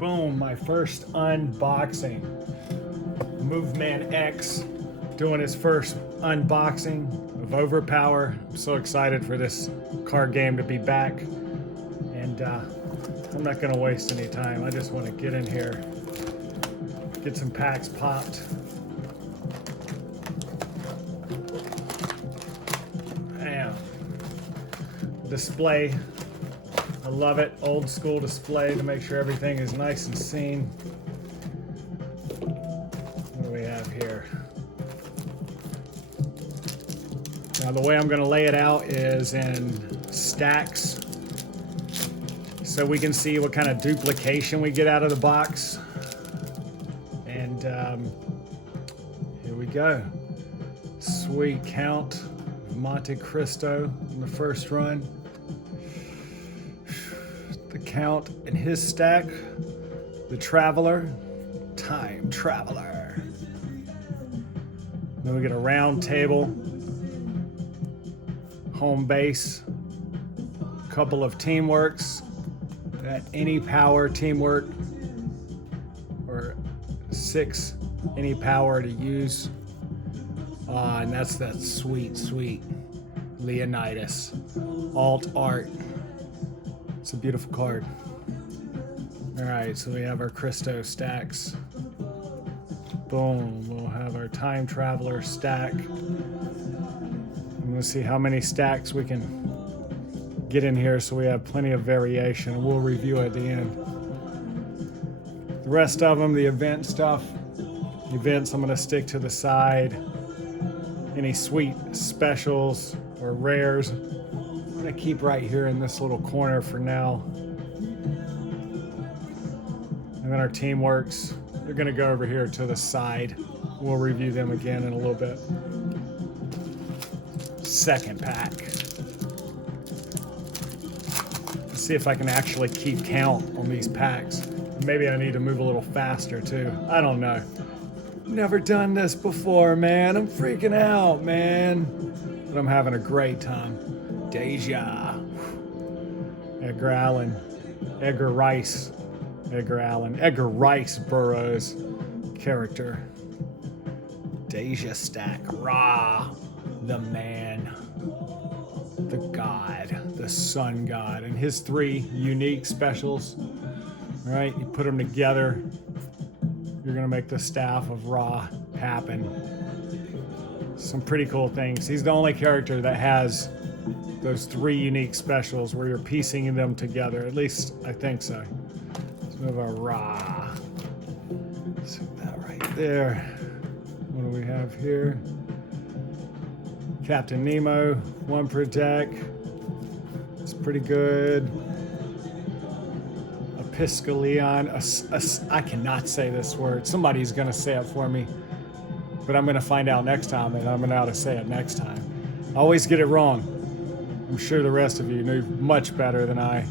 Boom, my first unboxing. Movement X doing his first unboxing of Overpower. I'm so excited for this card game to be back. And I'm not gonna waste any time. I just wanna get in here, get some packs popped. Bam. Display. I love it. Old school display to make sure everything is nice and seen. What do we have here? Now the way I'm going to lay it out is in stacks, so we can see what kind of duplication we get out of the box. And here we go. Sweet count of Monte Cristo in the first run. The count in his stack. The Traveler. Time Traveler. Then we get a round table. Home base. Couple of teamworks. That any power teamwork. Or 6 any power to use. And that's that sweet, sweet Leonidas. Alt art. It's a beautiful card. All right, so we have our Cristo stacks. Boom, we'll have our Time Traveler stack. I'm gonna see how many stacks we can get in here so we have plenty of variation. We'll review at the end. The rest of them, the event stuff. Events, I'm gonna stick to the side. Any sweet specials or rares, I'm gonna keep right here in this little corner for now. And then our teamworks, they're gonna go over here to the side. We'll review them again in a little bit. Second pack. Let's see if I can actually keep count on these packs. Maybe I need to move a little faster too. I don't know. Never done this before, man. I'm freaking out, man. But I'm having a great time. Deja. Edgar Allan. Edgar Rice. Edgar Allan. Edgar Rice Burroughs character. Deja stack. Ra. The man. The god. The sun god. And his 3 unique specials. All right, you put them together. You're gonna make the staff of Ra happen. Some pretty cool things. He's the only character that has those 3 unique specials where you're piecing them together. At least I think so. Let's move our Ra. See that right there. What do we have here? Captain Nemo, 1 per deck. It's pretty good. Episcalion, I cannot say this word. Somebody's gonna say it for me, but I'm gonna find out next time, and I'm gonna know how to say it next time. I always get it wrong. I'm sure the rest of you knew much better than I.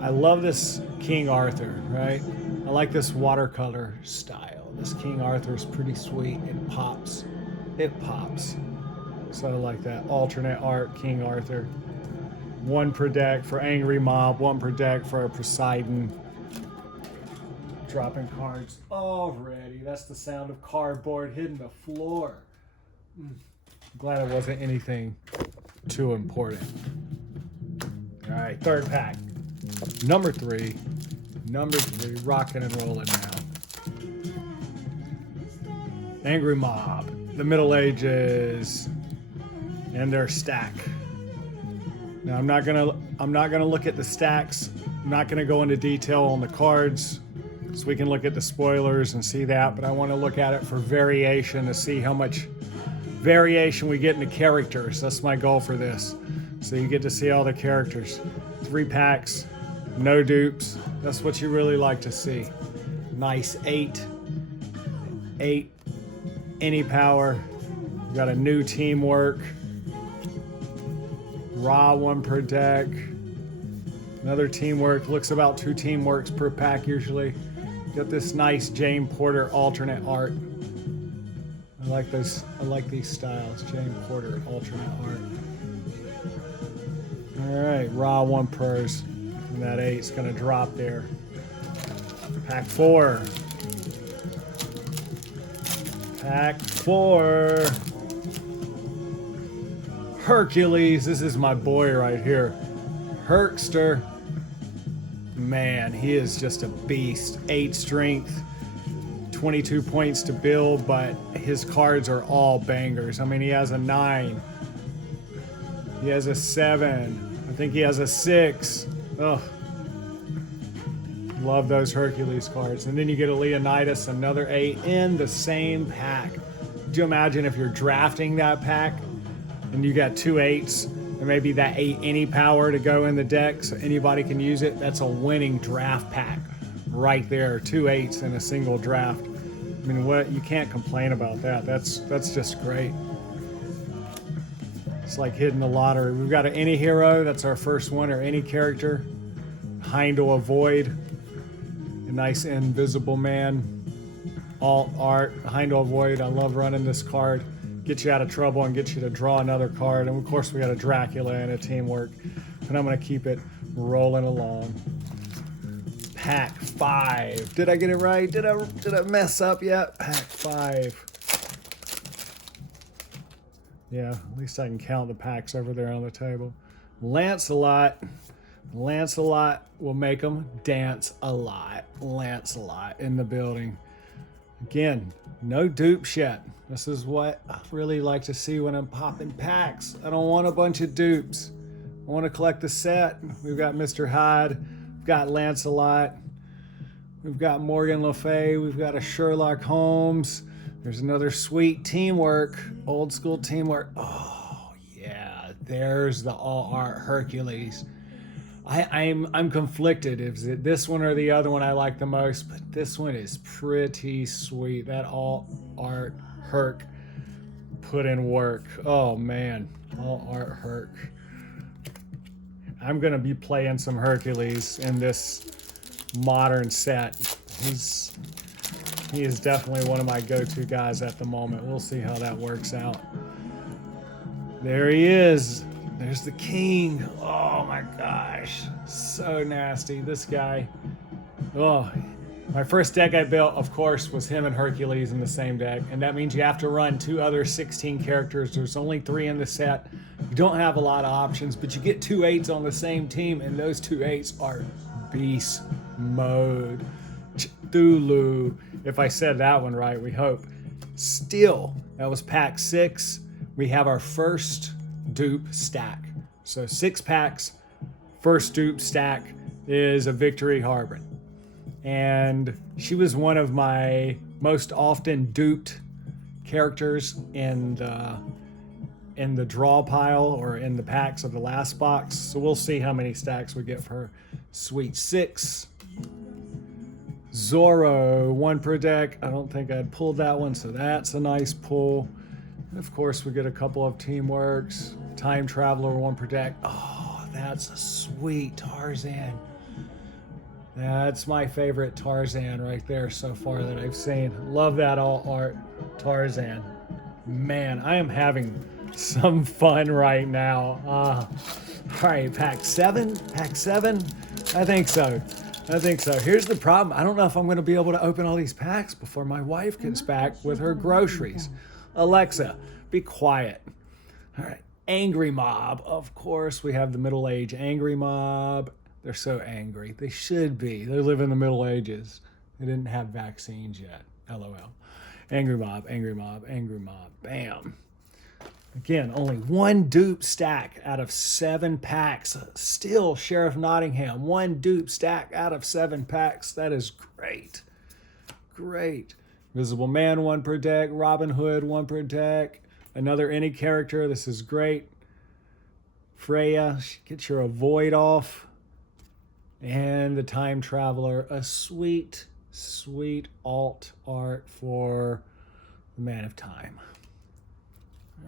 I love this King Arthur, right? I like this watercolor style. This King Arthur is pretty sweet. It pops. It pops. So I like that. Alternate art, King Arthur. 1 per deck for Angry Mob, 1 per deck for Poseidon. Dropping cards already. That's the sound of cardboard hitting the floor. Glad it wasn't anything too important. All right, third pack. Number 3. Number 3, rocking and rolling now. Angry Mob, the Middle Ages, and their stack. Now I'm not gonna look at the stacks. I'm not gonna go into detail on the cards, so we can look at the spoilers and see that. But I want to look at it for variation to see how much variation we get in the characters. That's my goal for this. So you get to see all the characters. 3 packs, no dupes. That's what you really like to see. Nice 8 any power. You got a new teamwork. Raw 1 per deck. Another teamwork. Looks about 2 teamworks per pack usually. Got this nice Jane Porter alternate art. I like this. I like these styles. Jane Porter alternate art. All right, raw 1 pers. And that 8's gonna drop there. Pack 4. Pack 4. Hercules. This is my boy right here. Herkster. Man, he is just a beast. 8 strength, 22 points to build, but his cards are all bangers. I mean, he has a 9. He has a 7. I think he has a 6. Ugh. Love those Hercules cards. And then you get a Leonidas, another 8 in the same pack. Could you imagine if you're drafting that pack and you got 2 8s and maybe that 8 any power to go in the deck so anybody can use it? That's a winning draft pack right there. 2 8s in a single draft. I mean, what, you can't complain about that. That's just great. It's like hitting the lottery. We've got an any hero, that's our first one, or any character. Heindel Avoid. A nice invisible man. Alt art. Heindel Avoid. I love running this card. Get you out of trouble and get you to draw another card. And of course we got a Dracula and a Teamwork. And I'm gonna keep it rolling along. Pack 5. Did I get it right? Did I mess up yet? Pack 5. Yeah, at least I can count the packs over there on the table. Lancelot. Lancelot will make them dance a lot. Lancelot in the building. Again, no dupes yet. This is what I really like to see when I'm popping packs. I don't want a bunch of dupes. I want to collect the set. We've got Mr. Hyde. We've got Lancelot. We've got Morgan Le Fay. We've got a Sherlock Holmes. There's another sweet Teamwork. Old school Teamwork. Oh, yeah. There's the all art Hercules. I'm conflicted. Is it this one or the other one I like the most? But this one is pretty sweet. That all art Herc put in work. Oh man, all art Herc. I'm gonna be playing some Hercules in this modern set. He is definitely one of my go-to guys at the moment. We'll see how that works out. There he is. There's the king. Oh my gosh. So nasty. This guy. Oh, my first deck I built, of course, was him and Hercules in the same deck. And that means you have to run 2 other 16 characters. There's only 3 in the set. You don't have a lot of options, but you get 2 8s on the same team, and those 2 8s are beast mode. Cthulhu. If I said that one right, we hope. Still, that was pack 6. We have our first dupe stack. So 6 packs, first dupe stack is a Victory Harbor. And she was one of my most often duped characters in the draw pile or in the packs of the last box. So we'll see how many stacks we get for her. Sweet 6. Zorro, 1 per deck. I don't think I'd pulled that one, so that's a nice pull. And of course, we get a couple of Teamworks. Time Traveler, 1 per deck. Oh, that's a sweet Tarzan. That's my favorite Tarzan right there so far that I've seen. Love that all art Tarzan. Man, I am having some fun right now. All right, pack 7? Pack 7? I think so. Here's the problem. I don't know if I'm going to be able to open all these packs before my wife gets back with her groceries. Alexa, be quiet. All right. Angry Mob. Of course, we have the Middle Age Angry Mob. They're so angry. They should be. They live in the Middle Ages. They didn't have vaccines yet. LOL. Angry Mob, Angry Mob, Angry Mob. Bam. Again, only 1 dupe stack out of 7 packs. Still, Sheriff Nottingham, 1 dupe stack out of 7 packs. That is great. Great. Visible Man, 1 per deck. Robin Hood, 1 per deck. Another any character. This is great. Freya, get your Avoid off. And the Time Traveler, a sweet, sweet alt art for the Man of Time.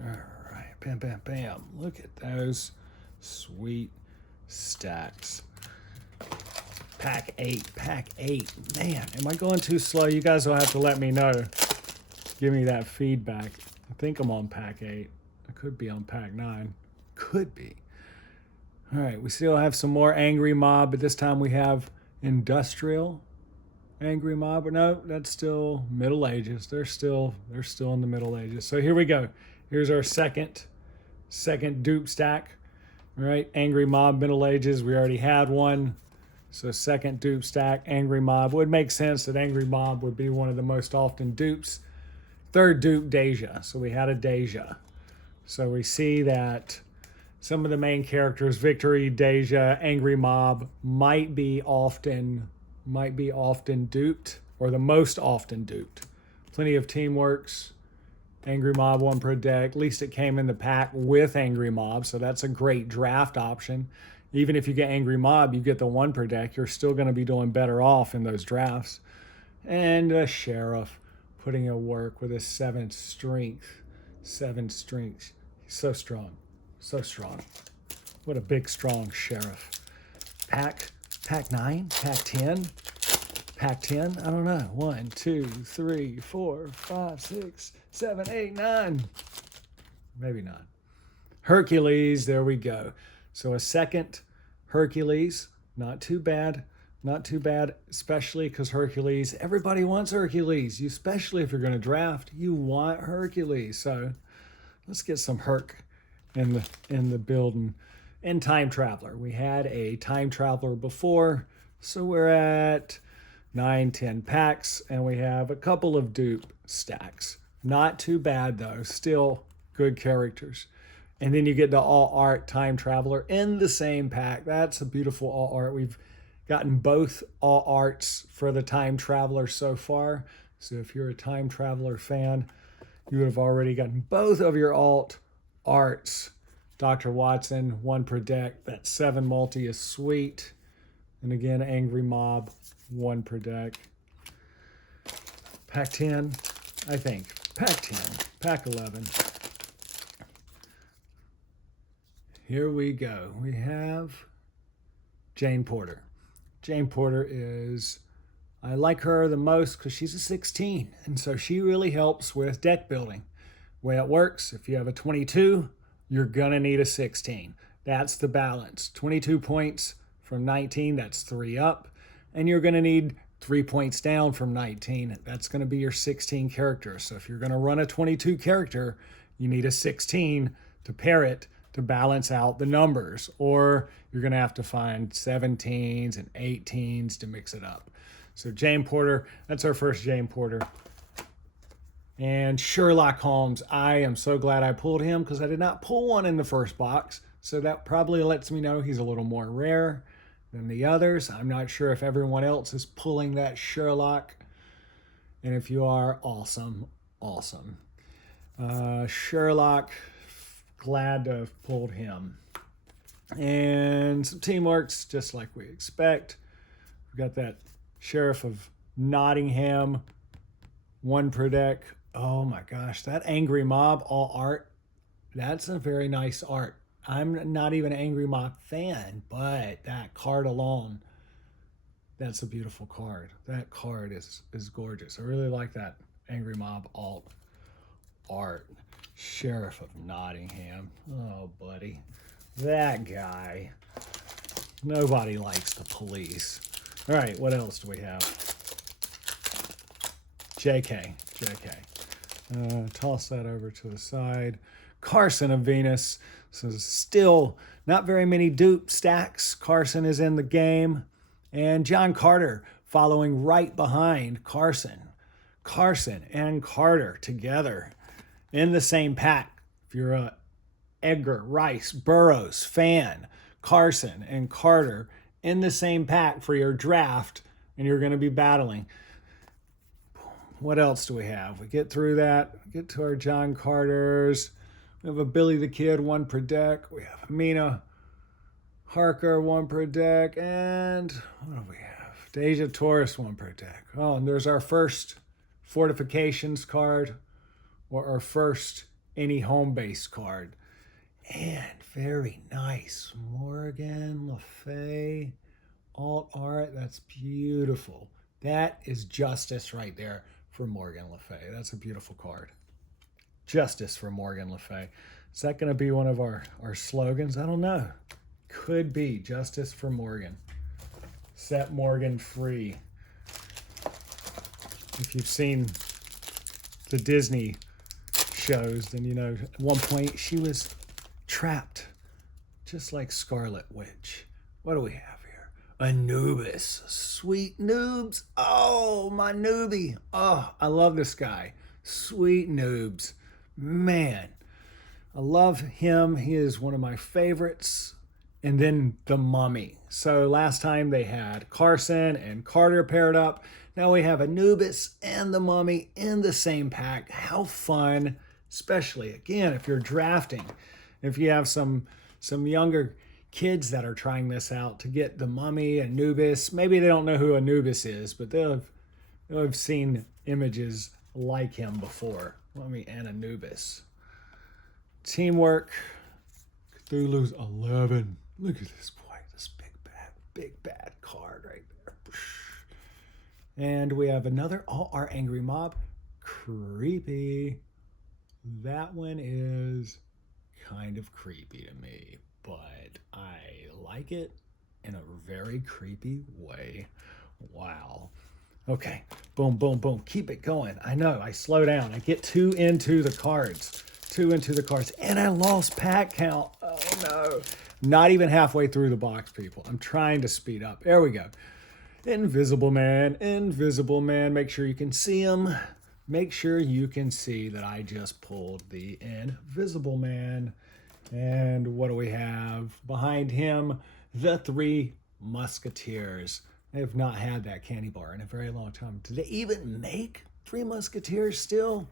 All right, bam, bam, bam. Look at those sweet stacks. Pack 8, pack 8. Man, am I going too slow? You guys will have to let me know. Give me that feedback. I think I'm on pack 8. I could be on pack 9. Could be. All right, we still have some more Angry Mob, but this time we have Industrial. Angry Mob, no, that's still Middle Ages. They're still in the Middle Ages. So here we go. Here's our second dupe stack. All right, Angry Mob, Middle Ages. We already had one. So second dupe stack, Angry Mob. Would make sense that Angry Mob would be one of the most often dupes. Third dupe, Deja. So we had a Deja. So we see that some of the main characters, Victory, Deja, Angry Mob, might be often duped, or the most often duped. Plenty of Teamworks, Angry Mob, one per deck. At least it came in the pack with Angry Mob, so that's a great draft option. Even if you get Angry Mob, you get the one per deck, you're still going to be doing better off in those drafts. And a Sheriff, putting in work with his 7 strength. 7 strength. He's so strong. So strong. What a big, strong Sheriff. Pack 9? Pack 10? Pack 10? I don't know. 1, 2, 3, 4, 5, 6, 7, 8, 9. Maybe not. Hercules, there we go. So a second Hercules, not too bad. Not too bad, especially because Hercules, everybody wants Hercules. You, especially if you're going to draft, you want Hercules. So let's get some Herc in the building. And Time Traveler. We had a Time Traveler before, so we're at 9, 10 packs, and we have a couple of dupe stacks. Not too bad though, still good characters. And then you get the all art Time Traveler in the same pack. That's a beautiful all art. We've gotten both all arts for the Time Traveler so far. So if you're a Time Traveler fan, you would have already gotten both of your alt arts. Dr. Watson, one per deck. That 7 multi is sweet. And again, Angry Mob, one per deck. Pack 10, I think. Pack 10, pack 11. Here we go. We have Jane Porter. Jane Porter is, I like her the most because she's a 16. And so she really helps with deck building. The way it works, if you have a 22, you're going to need a 16. That's the balance. 22 points from 19, that's 3 up. And you're going to need 3 points down from 19. That's going to be your 16 character. So if you're going to run a 22 character, you need a 16 to pair it to balance out the numbers. Or you're going to have to find 17s and 18s to mix it up. So Jane Porter, that's our first Jane Porter. And Sherlock Holmes, I am so glad I pulled him because I did not pull one in the first box. So that probably lets me know he's a little more rare than the others. I'm not sure if everyone else is pulling that Sherlock. And if you are, awesome, awesome. Sherlock, glad to have pulled him. And some Teamworks, just like we expect. We've got that Sheriff of Nottingham, one per deck. Oh my gosh, that Angry Mob all art, that's a very nice art. I'm not even an Angry Mob fan, but that card alone, that's a beautiful card. That card is gorgeous. I really like that Angry Mob alt art. Sheriff of Nottingham. Oh, buddy. That guy. Nobody likes the police. All right, what else do we have? JK. Toss that over to the side. Carson of Venus. So still not very many dupe stacks. Carson is in the game. And John Carter following right behind Carson. Carson and Carter together in the same pack. If you're a Edgar, Rice, Burroughs fan, Carson and Carter in the same pack for your draft, and you're going to be battling. What else do we have? We get through that, get to our John Carters. We have a Billy the Kid, one per deck. We have Mina Harker, one per deck. And what do we have? Deja Taurus, one per deck. Oh, and there's our first Fortifications card, or our first any home base card. And very nice. Morgan Le Fay, alt art. That's beautiful. That is justice right there for Morgan Le Fay. That's a beautiful card. Justice for Morgan Le Fay. Is that going to be one of our slogans? I don't know. Could be. Justice for Morgan. Set Morgan free. If you've seen the Disney shows, then you know at one point she was trapped, just like Scarlet Witch. What do we have here? Anubis. Sweet noobs. Oh, my newbie. Oh, I love this guy. Sweet noobs. Man, I love him. He is one of my favorites. And then the Mummy. So last time they had Carson and Carter paired up. Now we have Anubis and the Mummy in the same pack. How fun, especially, again, if you're drafting. If you have some younger kids that are trying this out to get the Mummy, Anubis. Maybe they don't know who Anubis is, but they'll have seen images like him before. Mummy and Anubis. Teamwork. Cthulhu's 11. Look at this boy. This big bad card right there. And we have another Our Angry Mob. Creepy. That one is kind of creepy to me, but I like it in a very creepy way. Wow. Okay. Boom, boom, boom. Keep it going. I know. I slow down. I get too into the cards. And I lost pack count. Oh, no. Not even halfway through the box, people. I'm trying to speed up. There we go. Invisible Man. Make sure you can see him. Make sure you can see that I just pulled the Invisible Man. And what do we have behind him? The Three Musketeers. They have not had that candy bar in a very long time. Do they even make Three Musketeers still?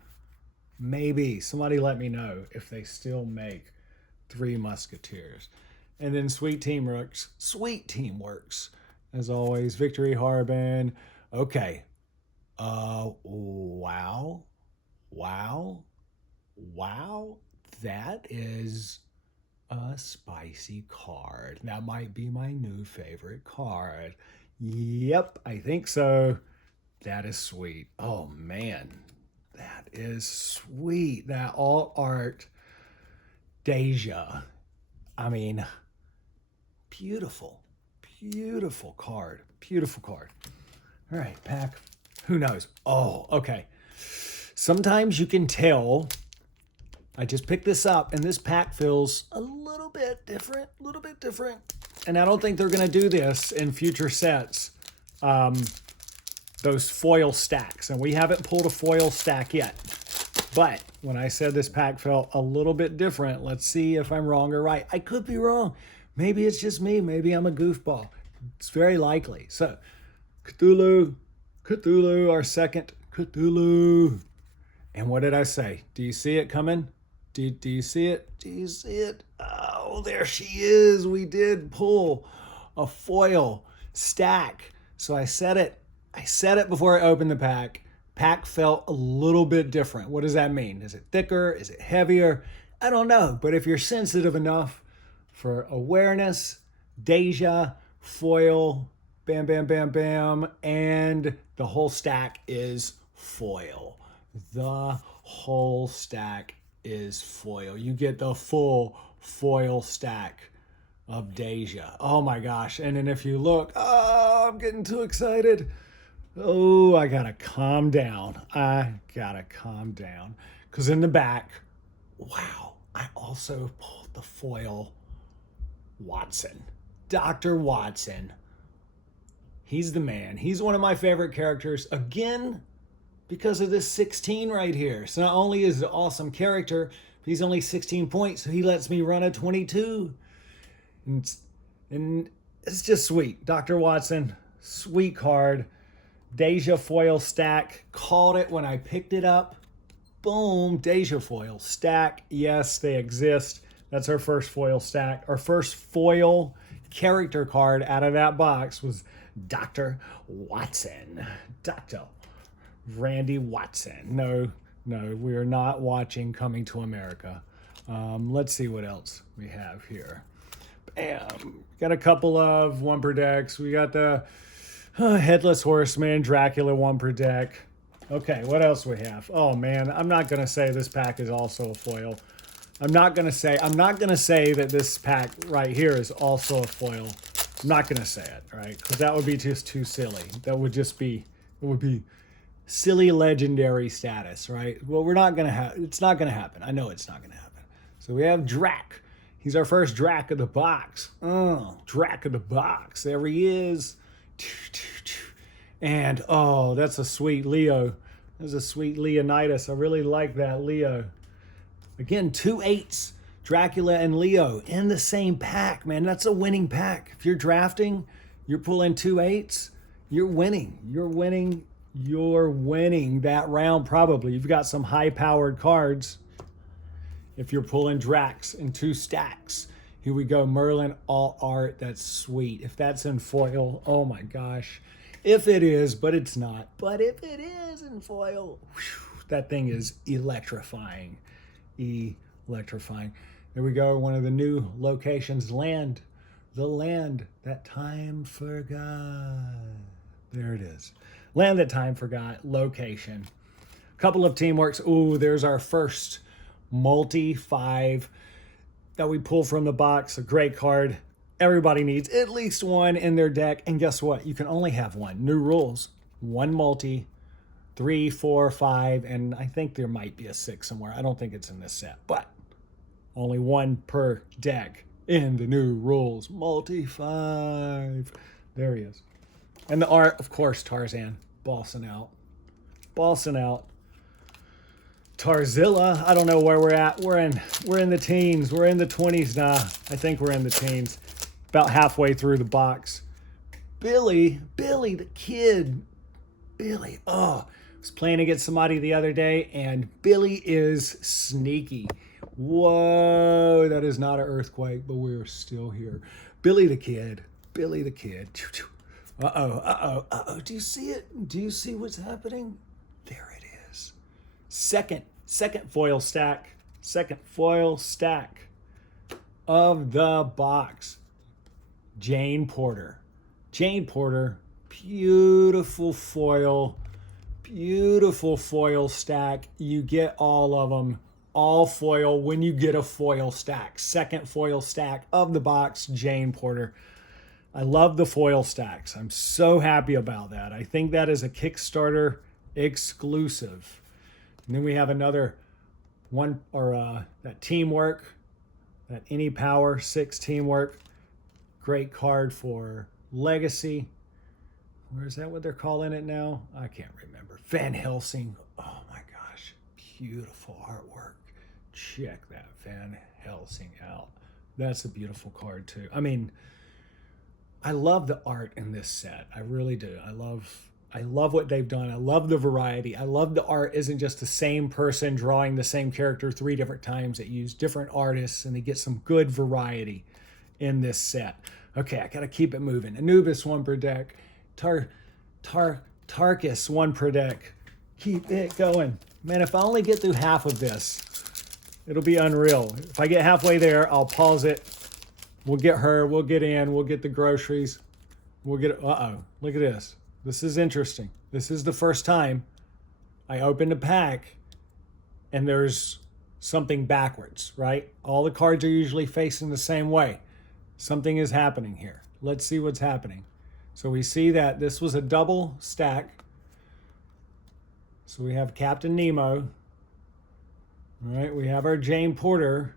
Maybe. Somebody let me know if they still make Three Musketeers. And then Sweet Teamworks. As always, Victory Harbin. Okay. Wow. That is a spicy card. That might be my new favorite card. Yep, I think so. That is sweet. Oh, man. That is sweet. That all art Deja. I mean, beautiful card. All right, pack. Who knows? Oh, okay. Sometimes you can tell. I just picked this up, and this pack feels a little bit different. And I don't think they're going to do this in future sets. Those foil stacks. And we haven't pulled a foil stack yet. But when I said this pack felt a little bit different, let's see if I'm wrong or right. I could be wrong. Maybe it's just me. Maybe I'm a goofball. It's very likely. So, Cthulhu, our second Cthulhu. And what did I say? Do you see it coming? Do you see it? Oh, there she is. We did pull a foil stack. So I said it before I opened the pack. Pack felt a little bit different. What does that mean? Is it thicker? Is it heavier? I don't know. But if you're sensitive enough for awareness, Deja, foil, bam, bam, bam, bam, and the whole stack is foil. The whole stack is foil. You get the full foil stack of Deja. Oh my gosh. And then if you look, oh, I'm getting too excited. Oh, I gotta calm down. Because in the back, wow, I also pulled the foil Watson. Dr. Watson. He's the man. He's one of my favorite characters. Again, because of this 16 right here. So not only is it an awesome character, but he's only 16 points, so he lets me run a 22. And it's just sweet. Dr. Watson, sweet card. Deja foil stack. Called it when I picked it up. Boom, Deja foil stack. Yes, they exist. That's our first foil stack. Our first foil character card out of that box was Dr. Watson. Dr. Randy Watson. No, we are not watching Coming to America. Let's see what else we have here. Bam. Got a couple of 1 per decks. We got the Headless Horseman, Dracula 1 per deck. Okay, what else we have? Oh man, I'm not gonna say this pack is also a foil. I'm not gonna say that this pack right here is also a foil. I'm not gonna say it, right? Because that would be just too silly. It would be silly legendary status, right? Well, we're not going to have, it's not going to happen. I know it's not going to happen. So we have Drac. He's our first Drac of the box. Oh, Drac of the box. There he is. And, oh, that's a sweet Leo. That's a sweet Leonidas. I really like that Leo. Again, 2 8s. Dracula and Leo in the same pack, man. That's a winning pack. If you're drafting, you're pulling 2 8s, you're winning. You're winning that round probably. You've got some high-powered cards if you're pulling Dracs in 2 stacks. Here we go, Merlin all art. That's sweet. If that's in foil, oh my gosh. If it is, but it's not. But if it is in foil, whew, that thing is electrifying. Electrifying. There we go, one of the new locations, land. The land that time forgot. There it is. Land that time forgot, location. Couple of teamworks. Ooh, there's our first multi-5 that we pull from the box. A great card. Everybody needs at least one in their deck. And guess what? You can only have one. New rules. 1 multi, 3, 4, 5, and I think there might be a 6 somewhere. I don't think it's in this set, but only 1 per deck in the new rules. Multi-5. There he is. And the art, of course, Tarzan. Bossing out. Bossing out. Tarzilla, I don't know where we're at. We're in the teens. We're in the 20s now. I think we're in the teens. About halfway through the box. Billy the kid. Billy, oh. I was playing against somebody the other day, and Billy is sneaky. Whoa, that is not an earthquake, but we're still here. Billy the kid. Billy the kid. Uh-oh. Do you see it? Do you see what's happening? There it is. Second foil stack. Second foil stack of the box. Jane Porter. Jane Porter, beautiful foil stack. You get all of them, all foil when you get a foil stack. Second foil stack of the box, Jane Porter. I love the foil stacks. I'm so happy about that. I think that is a Kickstarter exclusive. And then we have another one, or that teamwork, that Any Power 6 teamwork. Great card for Legacy. Or is that what they're calling it now? I can't remember. Van Helsing. Oh my gosh. Beautiful artwork. Check that Van Helsing out. That's a beautiful card too. I mean, I love the art in this set. I really do. I love what they've done. I love the variety. I love the art isn't just the same person drawing the same character 3 different times. It used different artists, and they get some good variety in this set. Okay, I gotta keep it moving. Anubis 1 per deck. Tarkus 1 per deck. Keep it going. Man, if I only get through half of this, it'll be unreal. If I get halfway there, I'll pause it. We'll get her, we'll get in, we'll get the groceries. We'll get, uh-oh, look at this. This is interesting. This is the first time I opened a pack and there's something backwards, right? All the cards are usually facing the same way. Something is happening here. Let's see what's happening. So we see that this was a double stack. So we have Captain Nemo. All right, we have our Jane Porter.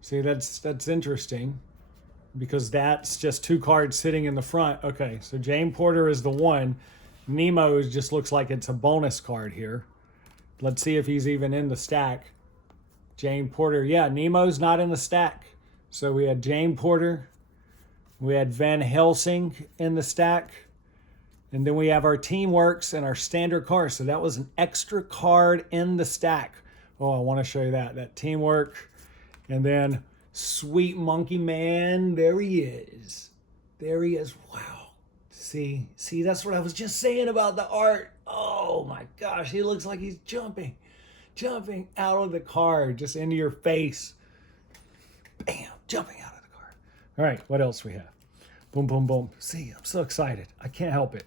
See, that's interesting because that's just 2 cards sitting in the front. Okay, so Jane Porter is the 1. Nemo just looks like it's a bonus card here. Let's see if he's even in the stack. Jane Porter, yeah, Nemo's not in the stack. So we had Jane Porter. We had Van Helsing in the stack. And then we have our Teamworks and our standard cards. So that was an extra card in the stack. Oh, I want to show you that Teamwork. And then Sweet Monkey Man. There he is. There he is. Wow. See, that's what I was just saying about the art. Oh my gosh, he looks like he's jumping out of the card, just into your face. Bam, jumping out of the card. All right, what else we have? Boom, boom, boom. See, I'm so excited. I can't help it.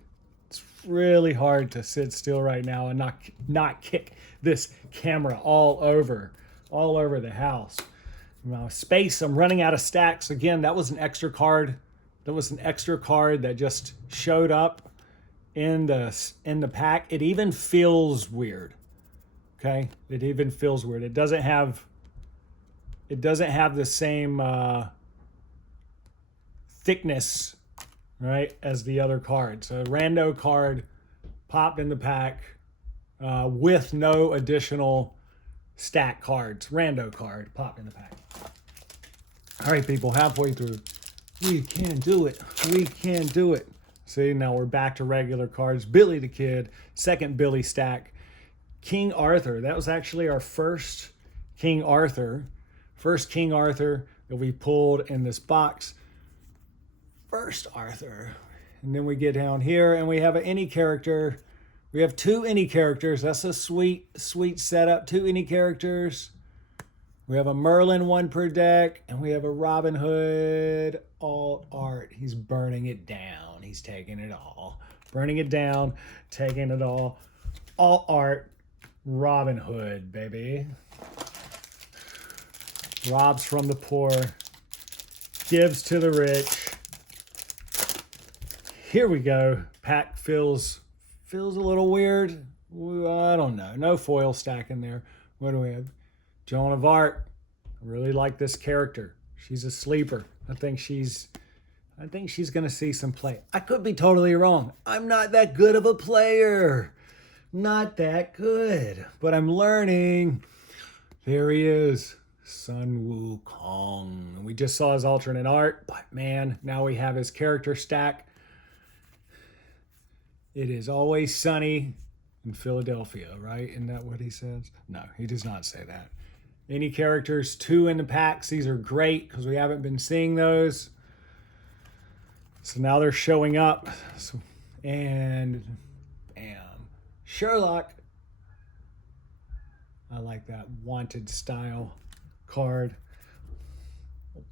It's really hard to sit still right now and not kick this camera all over the house. Space, I'm running out of stacks. Again, that was an extra card. That was an extra card that just showed up in the pack, it even feels weird. Okay, it even feels weird. It doesn't have the same thickness, right, as the other card. So rando card popped in the pack with no additional stack cards. Rando card popped in the pack. All right, people, halfway through. We can do it. We can do it. See, now we're back to regular cards. Billy the Kid, second Billy stack. King Arthur. That was actually our first King Arthur. First King Arthur that we pulled in this box. First Arthur. And then we get down here and we have an any character. We have two any characters. That's a sweet, sweet setup. Two any characters. We have a Merlin, one per deck, and we have a Robin Hood alt art. He's burning it down. He's taking it all. Burning it down, taking it all. Alt art, Robin Hood, baby. Robs from the poor, gives to the rich. Here we go. Pack feels a little weird. I don't know. No foil stack in there. What do we have? Joan of Arc. I really like this character. She's a sleeper. I think she's going to see some play. I could be totally wrong. I'm not that good of a player. Not that good. But I'm learning. There he is. Sun Wukong. We just saw his alternate art, but man, now we have his character stack. It is always sunny in Philadelphia, right? Isn't that what he says? No, he does not say that. Any characters, two in the packs. These are great because we haven't been seeing those. So now they're showing up. And bam. Sherlock. I like that wanted style card.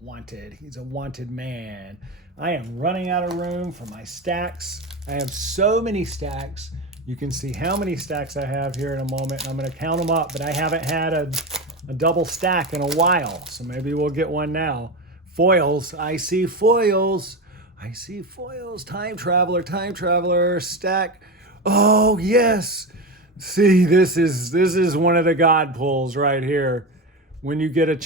Wanted. He's a wanted man. I am running out of room for my stacks. I have so many stacks. You can see how many stacks I have here in a moment. And I'm going to count them up, but I haven't had a double stack in a while. So maybe we'll get one now. Foils. I see foils. I see foils. Time Traveler, stack. Oh, yes. See, this is one of the God pulls right here. When you get a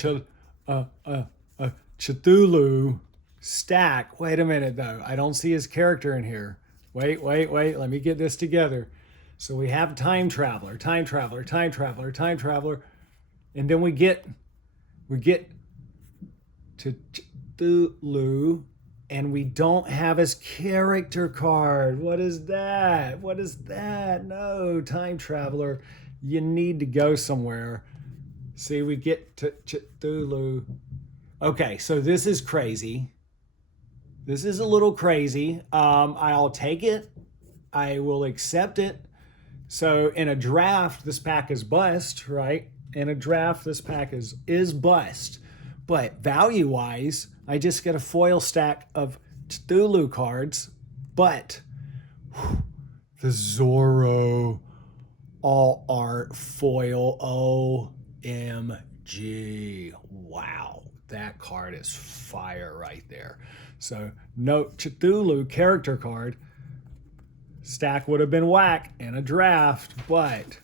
Cthulhu stack. Wait a minute, though. I don't see his character in here. Wait. Let me get this together. So we have Time Traveler. And then we get to Cthulhu, and we don't have his character card. What is that? No, Time Traveler, you need to go somewhere. See, we get to Cthulhu. Okay, so this is crazy. This is a little crazy. I'll take it. I will accept it. So in a draft, this pack is bust, right? In a draft, this pack is bust. But value-wise, I just get a foil stack of Cthulhu cards. But the Zorro all art foil, OMG. Wow, that card is fire right there. So no Cthulhu character card. Stack would have been whack in a draft, but